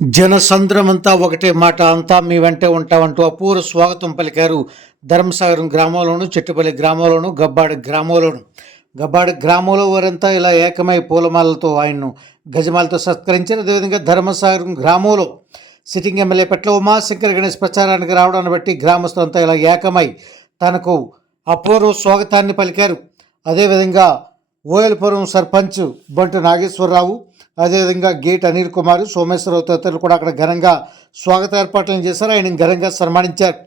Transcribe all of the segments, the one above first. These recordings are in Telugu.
జనసంద్రమంతా ఒకటే మాట, అంతా మీ వెంటే ఉంటామంటూ అపూర్వ స్వాగతం పలికారు ధర్మసాగరం గ్రామంలోను, చెట్టుపల్లి గ్రామంలోను, గబ్బాడ గ్రామంలో వారంతా ఇలా ఏకమై పూలమాలతో ఆయన్ను గజమాలతో సత్కరించారు. అదేవిధంగా ధర్మసాగరం గ్రామంలో సిట్టింగ్ ఎమ్మెల్యే పెట్ల ఉమాశంకర్ గణేష్ ప్రచారానికి రావడాన్ని బట్టి గ్రామస్తులంతా ఇలా ఏకమై తనకు అపూర్వ స్వాగతాన్ని పలికారు. అదేవిధంగా ఓయలపురం సర్పంచ్ బంటు నాగేశ్వరరావు, అదేవిధంగా గేట్ అనిల్ కుమార్, సోమేశ్వరరావు తదితరులు కూడా అక్కడ ఘనంగా స్వాగత ఏర్పాట్లను చేశారు. ఆయన ఘనంగా సన్మానించారు.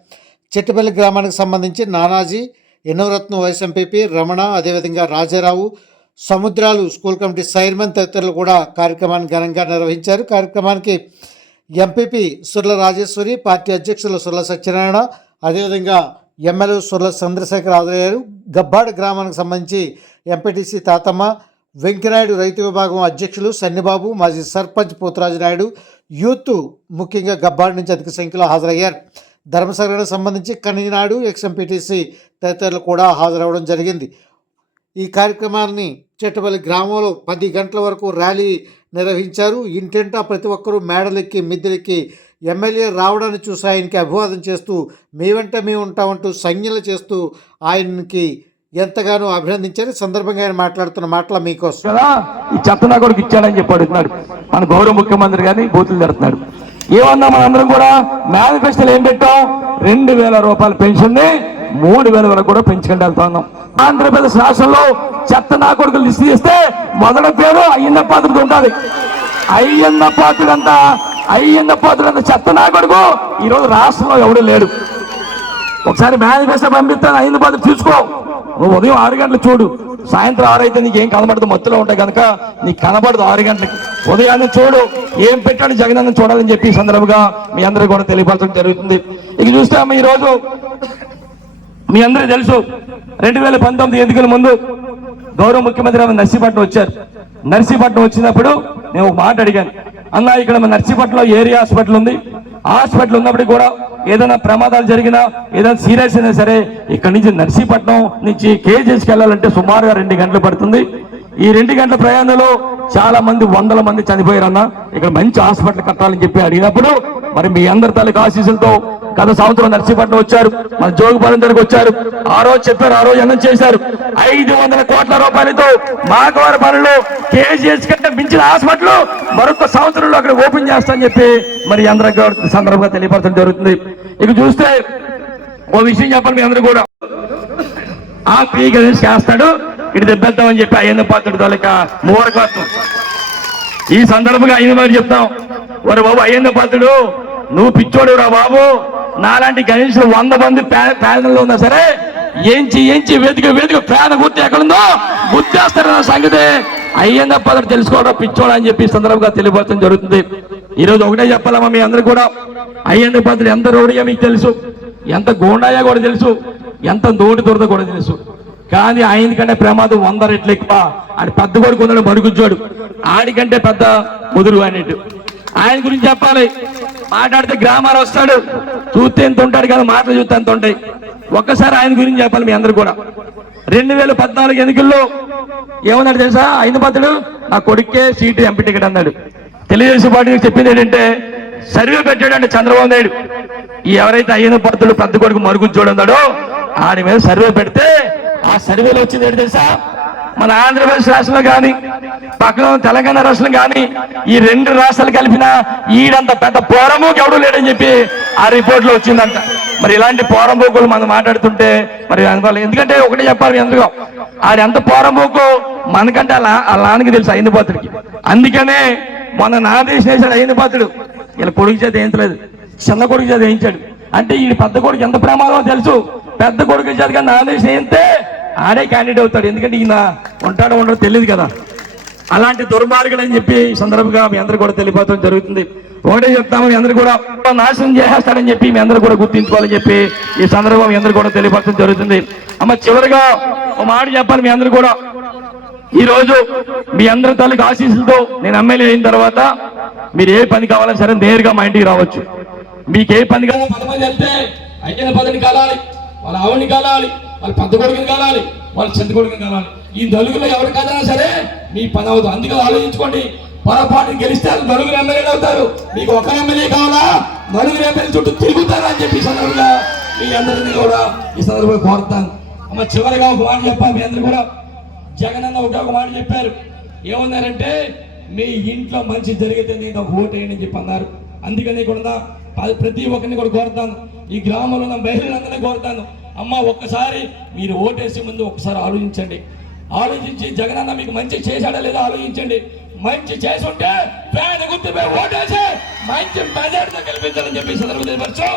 చెట్టుపల్లి గ్రామానికి సంబంధించి నానాజీ, ఎన్నోరత్నం వైస్ ఎంపీపీ రమణ, అదేవిధంగా రాజారావు, సముద్రాలు స్కూల్ కమిటీ చైర్మన్ తదితరులు కూడా కార్యక్రమాన్ని ఘనంగా నిర్వహించారు. కార్యక్రమానికి ఎంపీపీ సుర్ల రాజేశ్వరి, పార్టీ అధ్యక్షులు సుర్ల సత్యనారాయణ, అదేవిధంగా ఎమ్మెల్యే సుర్ల చంద్రశేఖర్ హాజరయ్యారు. గబ్బాడ గ్రామానికి సంబంధించి ఎంపీటీసీ తాతమ్మ, వెంకనాయుడు రైతు విభాగం అధ్యక్షులు సన్నిబాబు, మాజీ సర్పంచ్ పోతురాజు నాయుడు, యూత్ ముఖ్యంగా గబ్బాడ నుంచి అధిక సంఖ్యలో హాజరయ్యారు. ధర్మసాగరానికి సంబంధించి కన్నీనాయుడు, ఎక్స్ఎంపీటీసీ తదితరులు కూడా హాజరవడం జరిగింది. ఈ కార్యక్రమాన్ని చెట్టుపల్లి గ్రామంలో 10 గంటల వరకు ర్యాలీ నిర్వహించారు. ఇంటింటా ప్రతి ఒక్కరూ మేడలెక్కి మిద్దెలెక్కి ఎమ్మెల్యే రావడాన్ని చూసి ఆయనకి అభివాదం చేస్తూ మీ వెంట మేము ఉంటామంటూ సంజ్ఞలు చేస్తూ ఆయనకి ఎంతగానో అభినందించారు. సందర్భంగా ఆయన మాట్లాడుతున్న మాటల మీకోసం. కదా ఈ చెత్త నా కొడుకు ఇచ్చాడని చెప్పి అడుగుతున్నాడు మన గౌరవ ముఖ్యమంత్రి గారిని బూతులు జరుగుతున్నాడు. ఏమన్నా మనందరం కూడా మేనిఫెస్టోలో ఏం పెట్టాం? 2000 రూపాయల పెన్షన్ ని 3000 వరకు కూడా పెంచుకుంటూ వెళ్తా ఉన్నాం. ఆంధ్రప్రదేశ్ రాష్ట్రంలో చెత్త నా కొడుకులు లిస్ట్ చేస్తే మొదటి పేరు అయ్యన్న పాత్రుడు ఉంటుంది. అయ్యన్న పాత్రుడు చెత్త నా కొడుకు ఈరోజు రాష్ట్రంలో ఎవడు లేడు. ఒకసారి మేనిఫెస్టో పంపిస్తాను, అయ్యన్న పాత్ర చూసుకో. నువ్వు ఉదయం 6 గంటలు చూడు, సాయంత్రం 6 అయితే నీకేం కనబడదు, మత్తులో ఉంటాయి కనుక నీకు కనబడదు. 6 గంటలకి ఉదయాన్నే చూడు ఏం పెట్టాడు జగనన్న చూడాలని చెప్పి సందర్భంగా మీ అందరూ కూడా తెలియపరచడం జరుగుతుంది. ఇక చూస్తే ఈ రోజు మీ అందరూ తెలుసు 2019 ఎన్నికల ముందు గౌరవ ముఖ్యమంత్రి నర్సీపట్నం వచ్చారు. నర్సీపట్నం వచ్చినప్పుడు నేను ఒక మాట అడిగాను, అన్న ఇక్కడ మన నర్సీపట్నంలో ఏరియా హాస్పిటల్ ఉంది, హాస్పిటల్ ఉన్నప్పటికీ కూడా ఏదైనా ప్రమాదాలు జరిగినా ఏదైనా సీరియస్ అయినా సరే ఇక్కడ నుంచి నర్సీపట్నం నుంచి కేజీఎస్కి వెళ్ళాలంటే సుమారుగా 2 గంటలు పడుతుంది. ఈ 2 గంటల ప్రయాణంలో చాలా మంది 100 మంది చనిపోయారన్న, ఇక్కడ మంచి హాస్పిటల్ కట్టాలని చెప్పి అడిగినప్పుడు మరి మీ అందరి తాలూకు ఆశీస్సులతో గత సంవత్సరం నర్సీపట్నం వచ్చారు, మన జోగుపాలెం దగ్గరకు వచ్చారు. ఆ రోజు చెప్పారు, ఆ రోజు అన్నం చేశారు. 500 కోట్ల రూపాయలతో మాకవారి పనులు కేజీఎస్ కంటే మించిన హాస్పిటల్ మరొక సంవత్సరంలో అక్కడ ఓపెన్ చేస్తామని చెప్పి మరి అందరికీ సందర్భంగా తెలియపరచడం జరుగుతుంది. ఇక చూస్తే ఓ విషయం చెప్పండి, మీ అందరూ కూడా ఆ గణేష్ చేస్తాడు ఇటు దెబ్బెళ్తామని చెప్పి అయ్యన్న పాత్రుడు తాలూకా మూవరకత్వం. ఈ సందర్భంగా అయిన మరి చెప్తాం, ఒరే బాబు అయ్యన్న పాత్రుడు నువ్వు పిచ్చోడు రా బాబు, నాలాంటి గణేష్ 100 మంది ప్యానల్లో ఉన్నా సరే ఏంచి వేదిక ప్రాణ గుర్తు ఎక్కడుందో గుర్తేస్తారన్న సంగతి అయ్యన్న పాత్రుడు తెలుసుకోవడం పిచ్చోడు అని చెప్పి సందర్భంగా తెలియపరచడం జరుగుతుంది. ఈరోజు ఒకటే చెప్పాలమ్మా, మీ అందరూ కూడా అయ్యన్న పాత్రుడు ఎంత రోడియా మీకు తెలుసు, ఎంత గోండాయా కూడా తెలుసు, ఎంత నోటి దొరద కూడా తెలుసు. కానీ ఆయనకంటే ప్రమాదం 100 రెట్లు ఎక్కువ. ఆయన పెద్ద కొడుకు ఉన్నాడు మరుగుజ్జోడు, ఆడికంటే పెద్ద ముదురు అనేటు. ఆయన గురించి చెప్పాలి, మాట్లాడితే గ్రామాలు వస్తాడు, చూస్తే ఎంత ఉంటాడు కదా, మాటలు చూస్తే ఎంత ఉంటాయి. ఒక్కసారి ఆయన గురించి చెప్పాలి మీ అందరు కూడా. 2014 ఎన్నికల్లో ఏమన్నాడు తెలుసా అయ్యన్న పాత్రుడు? నా కొడుకే సీటు ఎంపీ టికెట్ అన్నాడు. తెలుగుదేశం పార్టీకి చెప్పింది ఏంటంటే సర్వే పెట్టాడు అంటే చంద్రబాబు నాయుడు ఎవరైతే అయ్యన్న పాత్రుడు పెద్ద కొడుకు మరుగుజ్జోడు అన్నాడో ఆడి మీద సర్వే పెడితే ఆ సర్వేలో వచ్చింది ఏంటి తెలుసా? మన ఆంధ్రప్రదేశ్ రాష్ట్రంలో కానీ పక్కన తెలంగాణ రాష్ట్రం కానీ ఈ 2 రాష్ట్రాలు కలిపిన ఈడంత పెద్ద పోరంబోకు ఎవడూ లేడని చెప్పి ఆ రిపోర్ట్ లో వచ్చిందంట. మరి ఇలాంటి పోరంబోకులు మనం మాట్లాడుతుంటే మరి ఎందుకంటే ఒకటే చెప్పాలి ఎందుకో ఆడు ఎంత పోరంబోకు మనకంటే ఆ నాన్నకి తెలుసు అయ్యన్న పాత్రుడికి. అందుకనే మొన్న నాదేశం వేసాడు అయ్యన్న పాత్రుడు, ఇలా కొడుకు చేత వేయించలేదు, చిన్న కొడుకు చేత వేయించాడు. అంటే ఈ పెద్ద కొడుకు ఎంత ప్రమాదమో తెలుసు. పెద్ద కొడుకు చేత నాదేశం వేయిస్తే ఆడే క్యాండిడేట్ అవుతాడు, ఎందుకంటే ఈయన ఉంటాడో ఉండడో తెలియదు కదా. అలాంటి దుర్మార్గులు అని చెప్పి ఈ సందర్భంగా మీ అందరూ కూడా తెలియపరచడం జరుగుతుంది. ఒకటే చెప్తాము, మీ అందరూ కూడా నాశనం చేసేస్తాడని చెప్పి మీ అందరూ కూడా గుర్తించుకోవాలని చెప్పి ఈ సందర్భంగా మీ అందరూ కూడా తెలియపరచడం జరుగుతుంది. అమ్మ చివరిగా ఒక మాట చెప్పాలి, మీ అందరూ కూడా ఈ రోజు మీ అందరి తాలూకు ఆశీస్సులతో నేను ఎమ్మెల్యే అయిన తర్వాత మీరు ఏ పని కావాలని సరే నేరుగా మా ఇంటికి రావచ్చు. మీకు ఏ పని కావాలి చెప్తే అయ్యన్న పదని కలాలి, వాళ్ళ ఆవుని కలాలి, వాళ్ళ పెద్ద కొడుకుని కలాలి, వాళ్ళ చిన్న కొడుకుని కలాలి. ఈ నలుగులో ఎవరు కదనా సరే మీ పని అవ్వదు. అందుకే ఆలోచించుకోండి, పొరపాటు గెలిస్తే వాళ్ళు నలుగురు ఎమ్మెల్యేలు అవుతారు. మీకు ఒక ఎమ్మెల్యే కావాలా, నలుగురు ఎమ్మెల్యే చుట్టూ తిరుగుతారా అని చెప్పి ఈ సందర్భంగా మీ అందరినీ కూడా ఈ సందర్భంగా కోరుతాను. అమ్మ చివరిగా ఒక మాట చెప్పాలి మీ అందరూ కూడా. జగన్ అన్న ఒక మాట చెప్పారు. ఏమన్నారంటే మీ ఇంట్లో మంచి జరిగితే నేను ఒక ఓటు వేయండి అని చెప్పి అన్నారు. అందుకని కూడా ప్రతి ఒక్కరిని కూడా కోరుతాను, ఈ గ్రామంలో ఉన్న మహిళలందరినీ కోరుతాను, అమ్మ ఒక్కసారి మీరు ఓటేసే ముందు ఒకసారి ఆలోచించండి. ఆలోచించి జగన్ అన్న మీకు మంచి చేశాడా లేదా ఆలోచించండి. మంచి చేసి ఉంటే ఫ్యాన్ గుర్తుపై ఓటేసి మంచి మెజార్టీతో గెలిపించాలని చెప్పి సందర్భంగా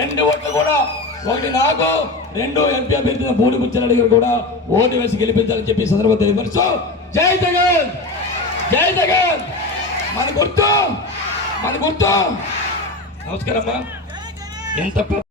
2 ఓట్లు కూడా, ఒకటి నాకు, 2 ఎంపీ అభ్యర్థి బూడి బుచ్చిరెడ్డి గారు కూడా ఓటు వేసి గెలిపించాలని చెప్పి సందర్భంగా తెలియపరుస్తూ జై జగన్, జై జగన్, మన గుర్తు. నమస్కారం అమ్మా. ఎంత